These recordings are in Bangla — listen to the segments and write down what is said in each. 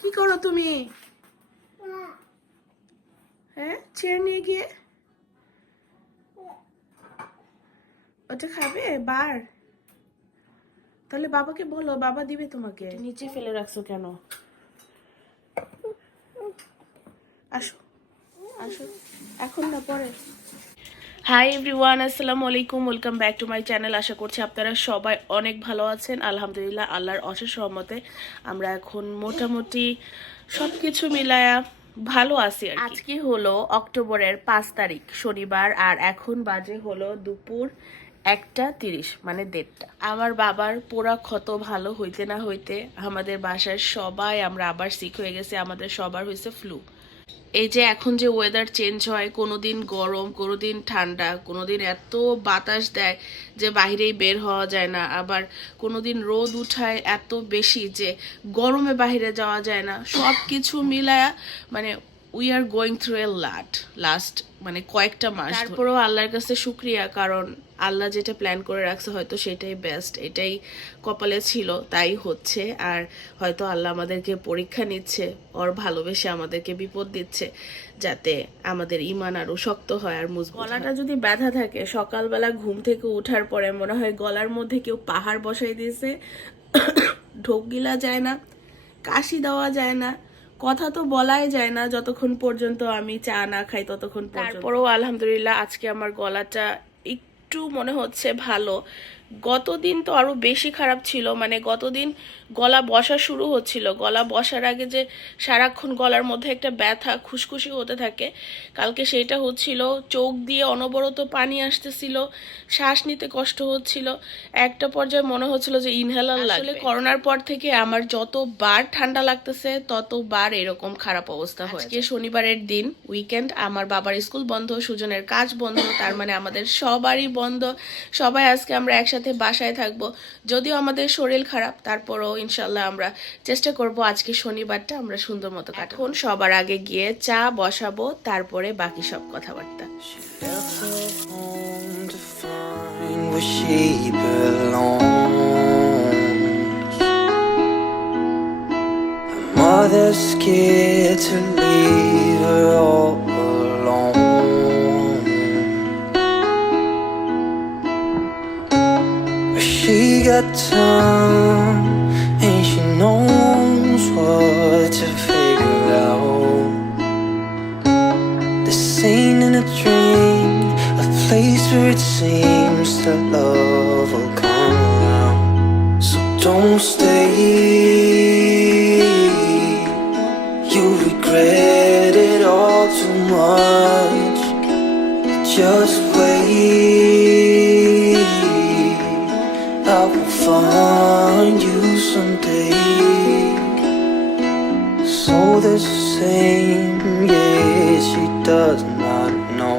কি করো তুমি? হ্যাঁ চেয়ার নিয়ে গিয়ে? ওটা খাবে? বার? তাহলে বাবাকে বলো, বাবা দিবে তোমাকে। নিচে ফেলে রাখছো কেন? আসো। আসো। এখন না, পরে। হাই এভরিওয়ান আসসালামু আলাইকুম welcome back to my channel আশা করছি আপনারা সবাই অনেক ভালো আছেন। আলহামদুলিল্লাহ আল্লাহর অশেষ সহমতে আমরা এখন মোটামুটি সব কিছু মিলায়া ভালো আছি আর আজকে হলো অক্টোবরের পাঁচ তারিখ শনিবার আর এখন বাজে হলো দুপুর একটা তিরিশ মানে দেড়টা। আমার বাবার পোড়া ক্ষত ভালো হইতে না হইতে আমাদের বাসার সবাই আমরা আবার সিক হয়ে গেছে আমাদের সবার হয়েছে ফ্লু এই যে এখন যে ওয়েদার চেঞ্জ হয় কোনো দিন গরম কোনো দিন ঠান্ডা কোনো দিন এত বাতাস দেয় যে বাহিরেই বের হওয়া যায় না। আবার কোনো দিন রোদ উঠায় এত বেশি যে গরমে বাহিরে যাওয়া যায় না। সব কিছু মিলায়া মানে we are going through a lot last মানে কয়েকটা মাস তারপরেও আল্লাহর কাছে শুক্রিয়া কারণ আল্লাহ যেটা প্ল্যান করে রাখছে হয়তো সেটাই বেস্ট এটাই কপালে ছিল তাই হচ্ছে। আর হয়তো আল্লাহ আমাদেরকে পরীক্ষা নিচ্ছে ওর ভালোবেসে আমাদেরকে বিপদ দিচ্ছে যাতে আমাদের ইমান আরও শক্ত হয় আর মজবুত গলাটা যদি ব্যথা থাকে সকালবেলা ঘুম থেকে ওঠার পরে মনে হয় গলার মধ্যে কেউ পাহাড় বসাই দিয়েছে ঢোক গিলা যায় না কাশি দেওয়া যায় না কথা তো বলাই যায় না, যতক্ষণ পর্যন্ত আমি চা না খাই ততক্ষণ তারপরেও আলহামদুলিল্লাহ আজকে আমার গলাটা একটু মনে হচ্ছে ভালো। গতদিন তো আরও বেশি খারাপ ছিল মানে গতদিন গলা বসা শুরু হচ্ছিল। গলা বসার আগে যে সারাক্ষণ গলার মধ্যে একটা ব্যথা খুশখুশি হতে থাকে কালকে সেটা হচ্ছিল চোখ দিয়ে অনবরত পানি আসতেছিল শ্বাস নিতে কষ্ট হচ্ছিল। একটা পর্যায়ে মনে হচ্ছিল যে ইনহেলার লাগলে করোনার পর থেকে আমার যতবার ঠান্ডা লাগতেছে ততবার এরকম খারাপ অবস্থা হয় আজকে শনিবারের দিন উইকেন্ড আমার বাবার স্কুল বন্ধ সুজনের কাজ বন্ধ তার মানে আমাদের সবারই বন্ধ। সবাই আজকে আমরা একসাথে বাসায় থাকব। যদিও আমাদের শরীর খারাপ, তারপরও ইনশাল্লাহ আমরা চেষ্টা করব আজকে শনিবারটা আমরা সুন্দর মতো কাটাবো। সবার আগে গিয়ে চা বসাবো, তারপরে বাকি সব কথাবার্তা। Mother's scared to leave her all got time and she knows what to figure out. This ain't in a dream, a place where it seems that love will come around. So don't stay, you regret it all too much. Just wait, find you someday. So the same, yeah, she does not know.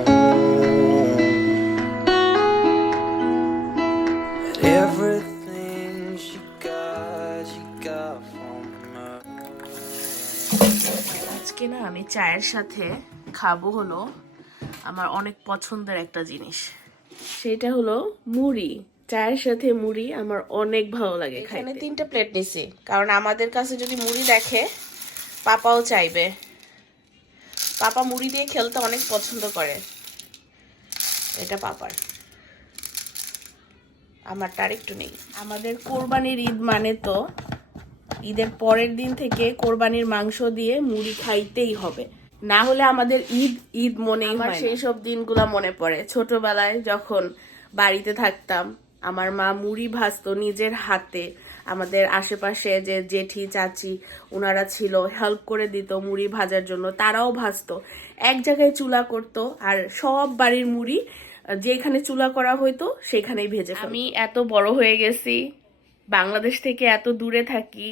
আজকে না আমি চায়ের সাথে খাব হলো আমার অনেক পছন্দের একটা জিনিস সেটা হলো মুড়ি চায়ের সাথে মুড়ি আমার অনেক ভালো লাগে এখানে তিনটা প্লেট নিছি কারণ আমাদের কাছে যদি মুড়ি দেখে পাপাও চাইবে। পাপা মুড়ি দিয়ে খেলতে অনেক পছন্দ করে। এটা পাপার। আমারটা আর একটু নেই। আমাদের কোরবানির ঈদ মানে তো ঈদের পরের দিন থেকে কোরবানির মাংস দিয়ে মুড়ি খাইতেই হবে। না হলে আমাদের ঈদ ঈদ মনেই হয় সেই সব দিনগুলো মনে পড়ে। ছোটবেলায় যখন বাড়িতে থাকতাম আমার মা মুড়ি ভাজত নিজের হাতে। আমাদের আশেপাশে যে জেঠি, চাচি ওনারা ছিল হেল্প করে দিত মুড়ি ভাজার জন্য। তারাও ভাজত। এক জায়গায় চুলা করত আর সব বাড়ির মুড়ি, যেখানে চুলা করা হইতো, সেখানেই ভেজে আমি এত বড় হয়ে গেছি, বাংলাদেশ থেকে এত দূরে থাকি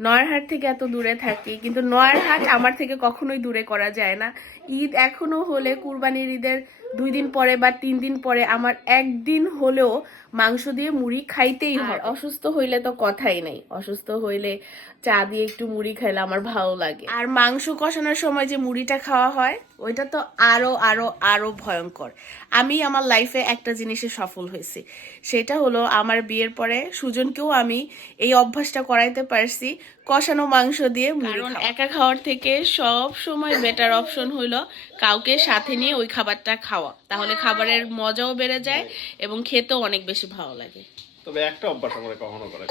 নয়ারহাট থেকে এত দূরে থাকি কিন্তু নয়ারহাট আমার থেকে কখনোই দূরে করা যায় না। ঈদ এখনও হলে কুরবানির ঈদের দুই দিন পরে বা তিন দিন পরে আমার একদিন হলেও মাংস দিয়ে মুড়ি খাইতেই হয়। অসুস্থ হইলে তো কথাই নেই। অসুস্থ হইলে চা দিয়ে একটু মুড়ি খাইলে আমার ভালো লাগে। আর মাংস কষানোর সময় যে মুড়িটা খাওয়া হয় ওইটা তো আরও আরও আরও ভয়ঙ্কর। আমি আমার লাইফে একটা জিনিসে সফল হয়েছি। সেটা হলো আমার বিয়ের পরে সুজনকেও আমি এই অভ্যাসটা করাইতে পারছি কষানো মাংস দিয়ে কারণ একা খাওয়ার থেকে সব সময় বেটার অপশন হইল কাউকে সাথে নিয়ে ওই খাবারটা খাওয়া। তাহলে খাবারের মজাও বেড়ে যায় এবং খেতেও অনেক বেশি ভালো লাগে। তবে একটা অভ্যাস আমরা কখনো করে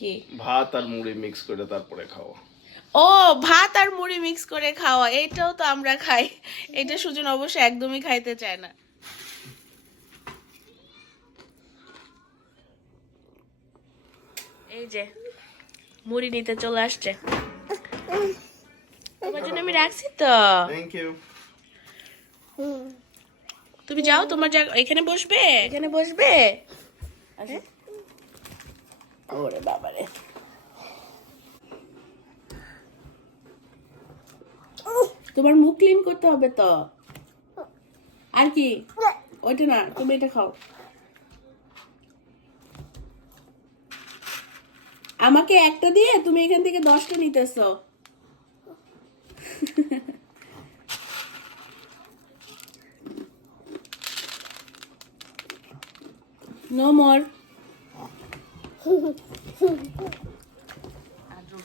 কি? ভাত আর মুড়ি মিক্স করে তারপরে খাওয়া। ও ভাত আর মুড়ি মিক্স করে খাওয়া এটাও তো আমরা খাই। এটা সুজন অবশ্য একদমই খাইতে চায় না। এই যে মুড়ি নিতে চলে আসছে। তোমার জন্য আমি রাখছি তো? থ্যাংক ইউ তুমি যাও তোমার জায়গা এখানে বসবে? এখানে বসবে? আসো। ওরে বাবারে। তোমার মুখ ক্লিন করতে হবে তো? আর কি? ওইটা না তুমি এটা খাও। আমাকে একটা দিয়ে তুমি এখান থেকে দশটা নিতেছো। নো মোর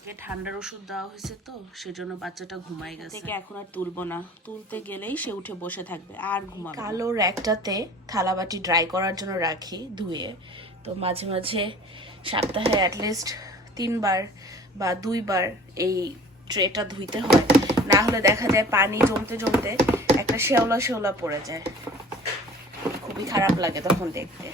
আদ্রকে ঠান্ডার ওষুধ দেওয়া হয়েছে তো সেজন্য বাচ্চাটা ঘুমাই গেছে। থেকে এখন আর তুলবো না। তুলতে গেলেই সে উঠে বসে থাকবে আর ঘুমাবে কালো র্যাকটাতে থালাবাটি ড্রাই করার জন্য রাখি ধুয়ে। তো মাঝে মাঝে সপ্তাহে অ্যাটলিস্ট তিনবার বা দুইবার এই ট্রেটা ধুইতে হয়। না হলে দেখা যায় পানি জমতে জমতে একটা শেওলা শেওলা পড়ে যায়। খুবই খারাপ লাগে তখন দেখতে।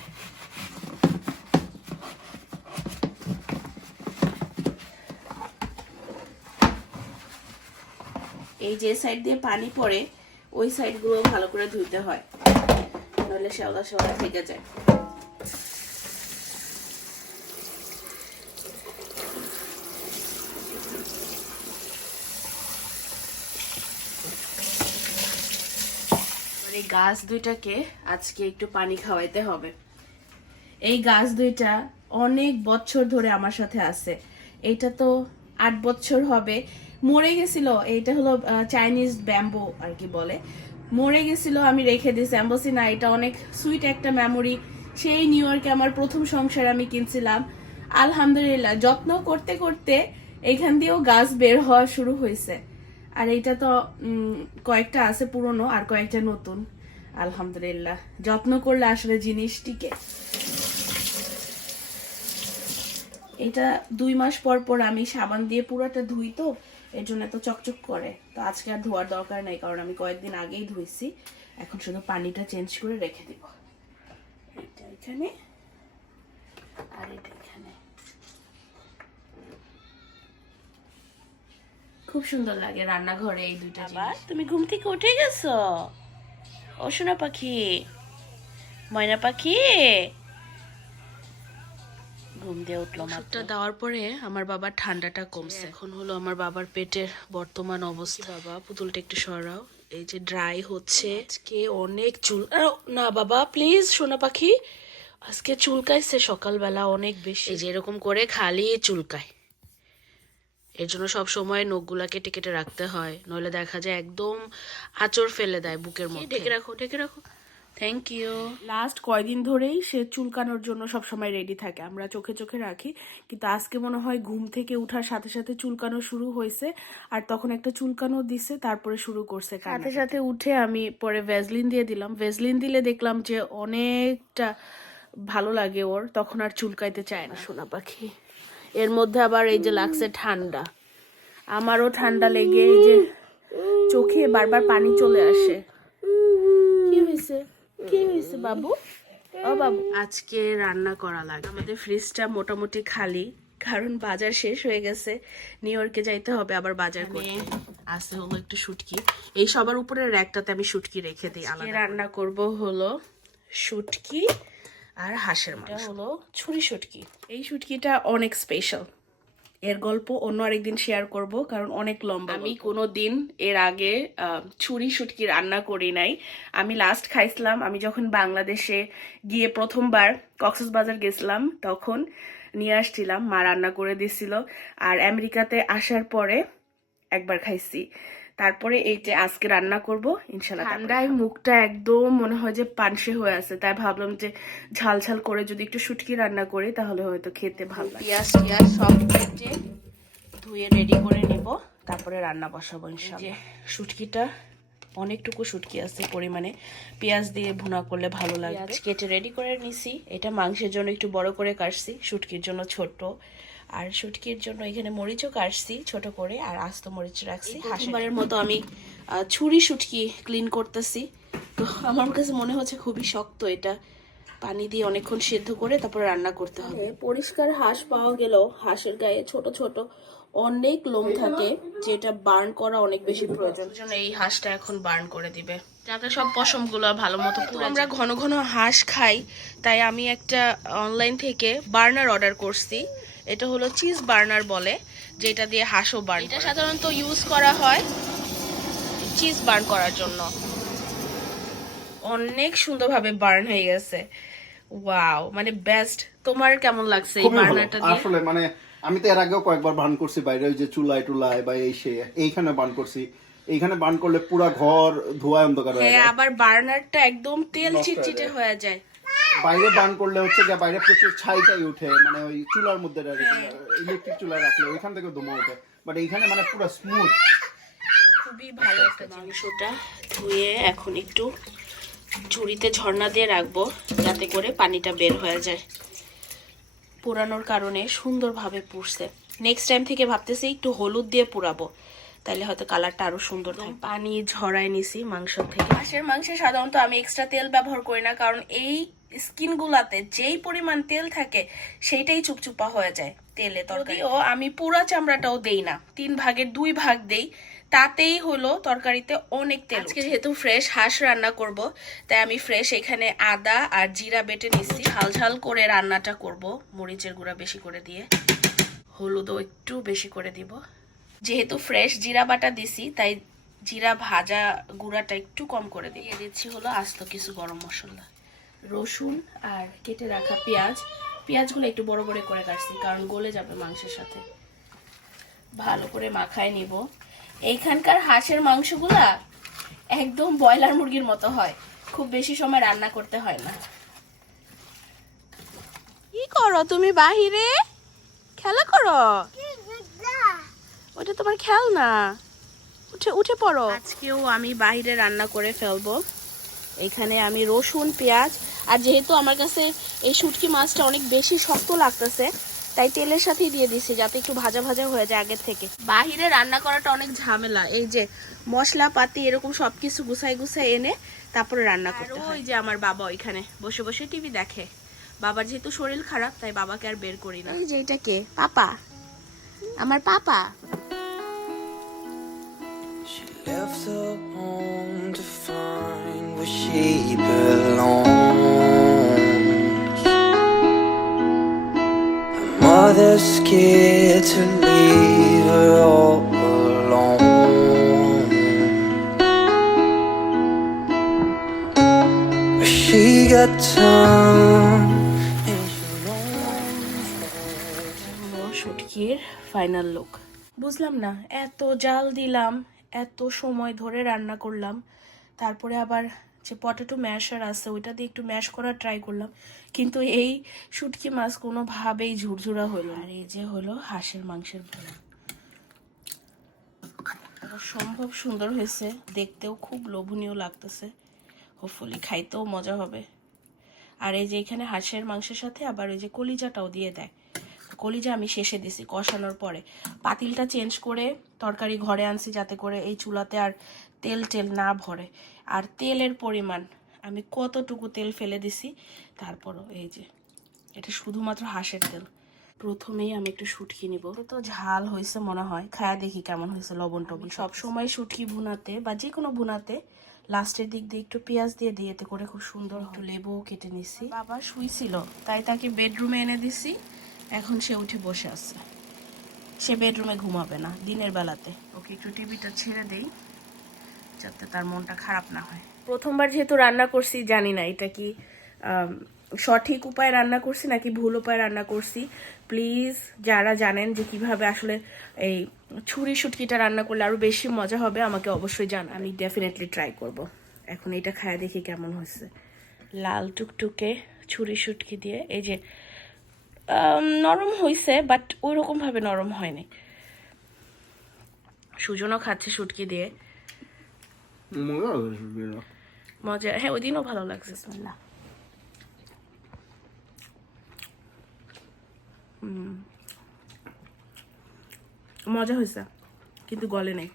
এই যে সাইড দিয়ে পানি পড়ে, ওই সাইডগুলো ভালো করে ধুইতে হয়। নাহলে শেওলা শেওলা থেকে যায়। এই গাছ দুইটাকে আজকে একটু পানি খাওয়াইতে হবে। এই গাছ দুইটা অনেক বছর ধরে আমার সাথে আছে। এটা তো আট বছর হবে। মরে গেছিল, এইটা হলো চাইনিজ ব্যাম্বো আর কি বলে। মরে গেছিল, আমি রেখে দিয়েছি অ্যাম্বাসি না, এটা অনেক সুইট একটা মেমোরি সেই নিউ ইয়র্কে আমার প্রথম সংসার আমি কিনছিলাম। আলহামদুলিল্লাহ, যত্ন করতে করতে এইখান দিয়েও গাছ বের হওয়া শুরু হয়েছে। আর এইটা তো কয়েকটা আছে পুরনো আর কয়েকটা নতুন। আলহামদুলিল্লাহ, যত্ন করলে আসলে জিনিসটিকে। এটা দুই মাস পর পর আমি সাবান দিয়ে পুরোটা ধুই তো এর জন্য এত চকচক করে। তো আজকে আর ধোয়ার দরকার নাই কারণ আমি কয়েকদিন আগেই ধুইছি। এখন শুধু পানিটা চেঞ্জ করে রেখে দিব। এটা এখানে আর এটা এখানে। খুব সুন্দর লাগে রান্নাঘরে এই দুইটা জিনিস। তুমি ঘুম থেকে উঠে গেছো? ও সোনা পাখি। ময়না পাখি? ঘুম দিয়ে উঠল মাত্র। দেওয়ার পরে আমার বাবার ঠান্ডাটা কমছে। এখন হলো আমার বাবার পেটের বর্তমান অবস্থা। বাবা পুতুলটা একটু সরাও। এই যে ড্রাই হচ্ছে। আজকে অনেক চুল না বাবা প্লিজ সোনা পাখি। আজকে চুলকাইছে সকালবেলা অনেক বেশি। এই যে এরকম করে খালি চুলকায়। এর জন্য সব সময় নখগুলা কেটে কেটে রাখতে হয়। নইলে দেখা যায় একদম আঁচড় ফেলে দেয় বুকের মধ্যে। ঢেকে রাখো ঢেকে রাখো। থ্যাংক ইউ লাস্ট কয়দিন ধরেই সে চুলকানোর জন্য সব সময় রেডি থাকে। আমরা চোখে চোখে রাখি কিন্তু আজকে মনে হয় ঘুম থেকে ওঠার সাথে সাথে চুলকানো শুরু হয়েছে আর তখন একটা চুলকানো দিছে তারপরে শুরু করছে সাথে সাথে উঠে আমি পরে ভেজলিন দিয়ে দিলাম। ভেজলিন দিলে দেখলাম যে অনেকটা ভালো লাগে ওর তখন আর চুলকাইতে চায় না সোনা পাখি। এর মধ্যে আবার এই যে লাগছে ঠান্ডা। আমারও ঠান্ডা লেগে এই যে চোখে বারবার পানি চলে আসে। কি হয়েছে বাবু? ও বাবু। আজকে রান্না করা লাগে। আমাদের ফ্রিজটা মোটামুটি খালি কারণ বাজার শেষ হয়ে গেছে। নিউ ইয়র্কে যাইতে হবে আবার বাজার করতে। আছে হলো একটু শুটকি। এই সবার উপরে র্যাকটাতে আমি শুটকি রেখে দিই আলাদা রান্না করব হলো শুটকি আর হাঁসের মাংস। হলো ছুরি শুটকি। এই শুটকিটা অনেক স্পেশাল এর গল্প অন্য আরেকদিন শেয়ার করব কারণ অনেক লম্বা আমি কোনো দিন এর আগে ছুরি সুটকি রান্না করি নাই। আমি লাস্ট খাইছিলাম আমি যখন বাংলাদেশে গিয়ে প্রথমবার কক্সবাজার গেছিলাম তখন নিয়ে আসছিলাম মা রান্না করে দিছিল। আর আমেরিকাতে আসার পরে একবার খাইছি। তারপরে এই যে আজকে রান্না করব ইনশাল্লাহ ঠান্ডায় মুখটা একদম মনে হয় যে পানসে হয়ে আছে তাই ভাবলাম যে ঝাল ঝাল করে যদি একটু শুটকি রান্না করি তাহলে হয়তো খেতে ভালো লাগে। পেঁয়াজ টিয়াজ সব কেটে ধুয়ে রেডি করে নিব তারপরে রান্না বসাবো ইনশাল্লাহ শুটকিটা অনেকটুকু শুটকি আছে পরিমাণে। পেঁয়াজ দিয়ে ভুনা করলে ভালো লাগবে কেটে রেডি করে নিছি। এটা মাংসের জন্য একটু বড় করে কাটছি শুটকির জন্য ছোট। আর শুটকির জন্য এখানে মরিচও কাটছি ছোট করে আর আস্ত মরিচ রাখছি হাসিবারের মতো আমি ছুরি শুটকি ক্লিন করতেছি। তো আমার কাছে মনে হচ্ছে খুবই শক্ত এটা। পানি দিয়ে অনেকক্ষণ সেদ্ধ করে তারপর রান্না করতে হবে। পরিষ্কার হাঁস পাওয়া গেলেও হাঁসের গায়ে ছোট ছোট অনেক লোম থাকে যেটা বার্ন করা অনেক বেশি প্রয়োজন। জন্য এই হাঁসটা এখন বার্ন করে দিবে। যাতে সব পশমগুলো ভালো মতো আমরা ঘন ঘন হাঁস খাই তাই আমি একটা অনলাইন থেকে বার্নার অর্ডার করছি। এটা হলো চিজ বার্নার বলে যেটা দিয়ে হাঁসও বার্ন এটা সাধারণত ইউজ করা হয় চিজ বার্ন করার জন্য। অনেক সুন্দরভাবে বার্ন হয়ে গেছে। ওয়াও মানে বেস্ট তোমার কেমন লাগছে এই বার্নারটা দিয়ে? আসলে মানে আমি তো এর আগেও কয়েকবার বার্ন করছি বাইরে ওই যে চুলায় টুলায় বা এই সে এইখানে বার্ন করছি। এইখানে বার্ন করলে পুরা ঘর ধোঁয়ায় অন্ধকার হয়ে হ্যাঁ যায়। আবার বার্নারটা একদম তেল চিটচিটে হয়ে যায়। বাইরে বান করলে হচ্ছে যে বাইরে প্রচুর ছাইটাই উঠে মানে ওই চুলার মধ্যে হ্যাঁ। ইলেকট্রিক চুলায় রাখলে ওইখান থেকে ধোঁয়া উঠে বাট এইখানে মানে পুরো স্মুথ খুবই ভালো একটা মাংসটা ধুয়ে এখন একটু ঝুড়িতে ঝর্ণা দিয়ে রাখব যাতে করে পানিটা বের হয়ে যায়। পোড়ানোর কারণে সুন্দরভাবে পুড়ছে। নেক্সট টাইম থেকে ভাবতেছি একটু হলুদ দিয়ে পুরাবো তাহলে হয়তো কালারটা আরও সুন্দর থাকে পানি ঝরাই নিছি মাংস থেকে। হাঁসের মাংসে সাধারণত আমি এক্সট্রা তেল ব্যবহার করি না কারণ এই স্কিন গুলাতে যেই পরিমাণ তেল থাকে সেইটাই চুপচুপা হয়ে যায় তেলে তরকারিও আমি পুরা চামড়াটাও দেই না তিন ভাগের দুই ভাগ দেই তাতেই হলো তরকারিতে অনেক তেল আজকে যেহেতু ফ্রেশ হাঁস রান্না করব তাই আমি ফ্রেশ এখানে আদা আর জিরা বেটে নিচ্ছি। ঝাল ঝাল করে রান্নাটা করব মরিচের গুঁড়া বেশি করে দিয়ে। হলুদও একটু বেশি করে দিব। যেহেতু ফ্রেশ জিরা বাটা দিছি তাই জিরা ভাজা গুঁড়াটা একটু কম করে দিয়ে দিচ্ছি হলো আস্ত কিছু গরম মশলা। রসুন আর কেটে রাখা পেঁয়াজ। পেঁয়াজগুলো একটু বড় বড় করে কাটছি কারণ গলে যাবে মাংসের সাথে। ভালো করে মাখায় নিব। এইখানকার হাঁসের মাংসগুলা একদম ব্রয়লার মুরগির মতো হয়। খুব বেশি সময় রান্না করতে হয় না। কি করো তুমি বাহিরে? খেলা করো? ওটা তোমার খেল না উঠে উঠে পড়ো। আজকেও আমি বাইরে রান্না করে ফেলব। এখানে আমি রসুন পেঁয়াজ আর যেহেতু আমার কাছে এই শুটকি মাছটা অনেক বেশি শক্ত লাগতেছে তাই তেলের সাথেই দিয়ে দিছি যাতে একটু ভাজা ভাজা হয়ে যায় আগের থেকে। বাহিরে রান্না করাটা অনেক ঝামেলা। এই যে মশলা পাতি এরকম সবকিছু গুছাই গুছাই এনে তারপরে রান্না করতে ওই যে আমার বাবা ওইখানে বসে বসে টিভি দেখে। বাবার যেহেতু শরীর খারাপ তাই বাবাকে আর বের করি না। এই যে এটা কে? পাপা? আমার papa. Left her home to find where she belongs. Her mother's scared to leave her all alone. But she got time শুটকির ফাইনাল লুক বুঝলাম না এত জাল দিলাম এত সময় ধরে রান্না করলাম। তারপরে আবার যে পটেটো ম্যাশার আছে ওইটা দিয়ে একটু ম্যাশ করার ট্রাই করলাম। কিন্তু এই শুটকি মাছ কোনোভাবেই ঝুরঝুরা হলো আর এই যে হলো হাঁসের মাংসের ভোলা। সম্ভব সুন্দর হয়েছে। দেখতেও খুব লোভনীয় লাগতেছে। হোপফুলি খাইতেও মজা হবে। আর এই যে এখানে হাঁসের মাংসের সাথে আবার ওই যে কলিজাটাও দিয়ে দেয়। কলিজা আমি শেষে দিছি কষানোর পরে। পাতিলটা চেঞ্জ করে তরকারি ঘরে আনছি যাতে করে এই চুলাতে আর তেল টেল না ভরে। আর তেলের পরিমাণ আমি কতটুকু তেল ফেলে দিছি তারপরও এই যে এটা শুধুমাত্র হাঁসের তেল। প্রথমেই আমি একটু শুটকি নিব। তো ঝাল হয়েছে মনে হয়। খায়া দেখি কেমন হয়েছে লবণ টবণ সব সময় শুটকি ভুনাতে বা যে কোনো ভুনাতে লাস্টের দিক দিয়ে একটু পেঁয়াজ দিয়ে দিয়ে এতে করে খুব সুন্দর একটু লেবুও কেটে নিছি। বাবা শুইছিল তাই তাকে বেডরুমে এনে দিছি। এখন সে উঠে বসে আছে। সে বেডরুমে ঘুমাবে না, দিনের বেলাতে। ওকে একটু টিভিটা ছেড়ে দেই, যাতে তার মনটা খারাপ না হয়। প্রথমবার যেহেতু রান্না করছি, জানি না এটা কি সঠিক উপায়ে রান্না করছি নাকি ভুল উপায়ে রান্না করছি। প্লিজ, যারা জানেন যে কীভাবে আসলে এই ছুরি শুটকিটা রান্না করলে আরও বেশি মজা হবে, আমাকে অবশ্যই জান আমি ডেফিনেটলি ট্রাই করব। এখন এটা খায়া দেখি কেমন হয়েছে। লাল টুকটুকে ছুরি শুটকি দিয়ে, এই যে নরম হয়েছে বাট ওই রকম ভাবে নরম হয়নি। সুজনও খাচ্ছে শুটকি দিয়ে। মজা হ্যাঁ ওই দিনও ভালো লাগছে। মজা হয়েছে কিন্তু গলে নেই।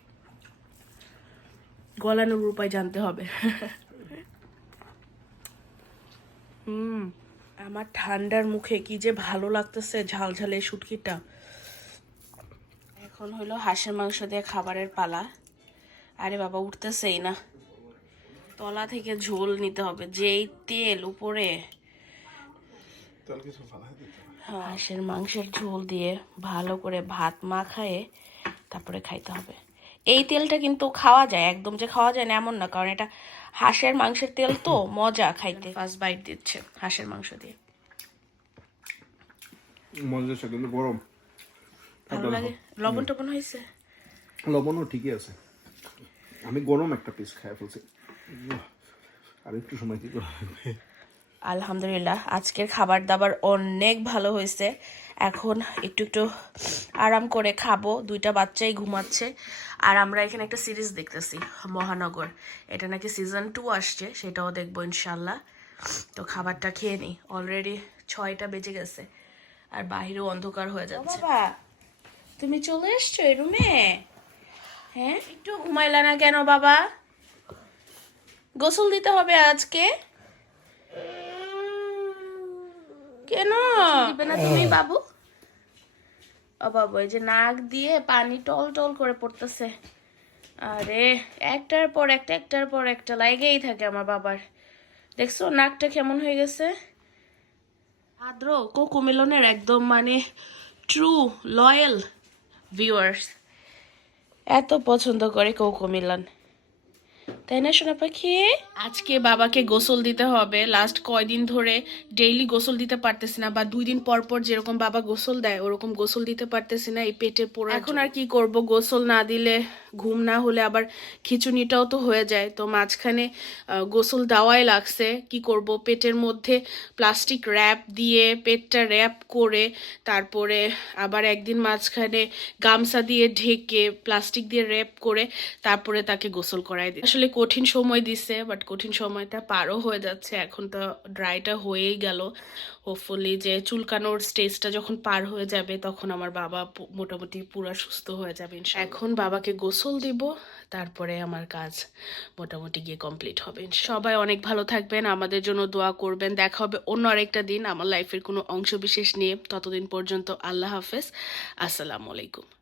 গলানোর উপায় জানতে হবে। হুম আমার ঠান্ডার মুখে কি যে ভালো লাগতেছে ঝাল ঝালে শুটকিটা। এখন হলো হাঁসের মাংস দিয়ে খাবারের পালা। আরে বাবা, উঠতেছেই না। তলা থেকে ঝোল নিতে হবে, যেই তেল উপরে। হাঁসের মাংসের ঝোল দিয়ে ভালো করে ভাত মা মাখায়ে তারপরে খাইতে হবে। এই তেলটা কিন্তু খাওয়া যায় একদম যে খাওয়া যায় না এমন না কারণ এটা হাঁসের মাংসের তেল তো মজা খাইতে। ফার্স্ট বাইট দিচ্ছে হাঁসের মাংস দিয়ে। মজা আছে কিন্তু গরম। ভালো লাগে? লবণ টবণ হয়েছে? লবণও ঠিকই আছে। আমি গরম একটা পিস খাই ফেলছি। আর একটু সময় করে আলহামদুলিল্লাহ আজকের খাবার দাবার অনেক ভালো হয়েছে। এখন একটু একটু আরাম করে খাব। দুইটা বাচ্চাই ঘুমাচ্ছে। আর আমরা এখানে একটা সিরিজ দেখতেছি মহানগর। এটা নাকি সিজন টু আসছে সেটাও দেখব ইনশাল্লাহ। তো খাবারটা খেয়ে নিই অলরেডি ছয়টা বেজে গেছে আর বাহিরেও অন্ধকার হয়ে যাচ্ছে। বাবা তুমি চলে এসছো এই রুমে হ্যাঁ? একটু ঘুমাইলা না কেন বাবা? গোসল দিতে হবে আজকে। কেন? দিবে না তুমি বাবু? ও বাবু এই যে নাক দিয়ে পানি টল টল করে পড়তেছে। আরে একটার পর একটা একটার পর একটা লাগেই থাকে আমার বাবার। দেখছ নাকটা কেমন হয়ে গেছে? আদ্র কোকো মিলনের একদম মানে ট্রু লয়াল ভিউয়ার্স এত পছন্দ করে কোকো মিলন তাই না সোনা পাখি? আজকে বাবাকে গোসল দিতে হবে। লাস্ট কয়দিন ধরে ডেইলি গোসল দিতে পারতেছি না বা দুই দিন পর পর যেরকম বাবা গোসল দেয় ওরকম গোসল দিতে পারতেছি না এই পেটে পোড়া এখন আর কি করব? গোসল না দিলে ঘুম না হলে আবার খিচুনিটাও তো হয়ে যায়। তো মাঝখানে গোসল দেওয়াই লাগছে। কি করব? পেটের মধ্যে প্লাস্টিক র্যাপ দিয়ে পেটটা র্যাপ করে তারপরে আবার একদিন মাঝখানে গামছা দিয়ে ঢেকে প্লাস্টিক দিয়ে র্যাপ করে তারপরে তাকে গোসল করাই দিই। আসলে কঠিন সময় দিছে বাট কঠিন সময়টা পারও হয়ে যাচ্ছে। এখন তো ড্রাইটা হয়েই গেল। হোপফুলি যে চুলকানোর স্টেজটা যখন পার হয়ে যাবে, তখন আমার বাবা মোটামুটি পুরো সুস্থ হয়ে যাবে এখন বাবাকে গোসল দিব, তারপরে আমার কাজ মোটামুটি গিয়ে কমপ্লিট হবে সবাই অনেক ভালো থাকবেন, আমাদের জন্য দোয়া করবেন। দেখা হবে অন্য আরেকটা দিন, আমার লাইফের কোনো অংশ বিশেষ নিয়ে। ততদিন পর্যন্ত আল্লাহ হাফেজ। আসসালামু আলাইকুম।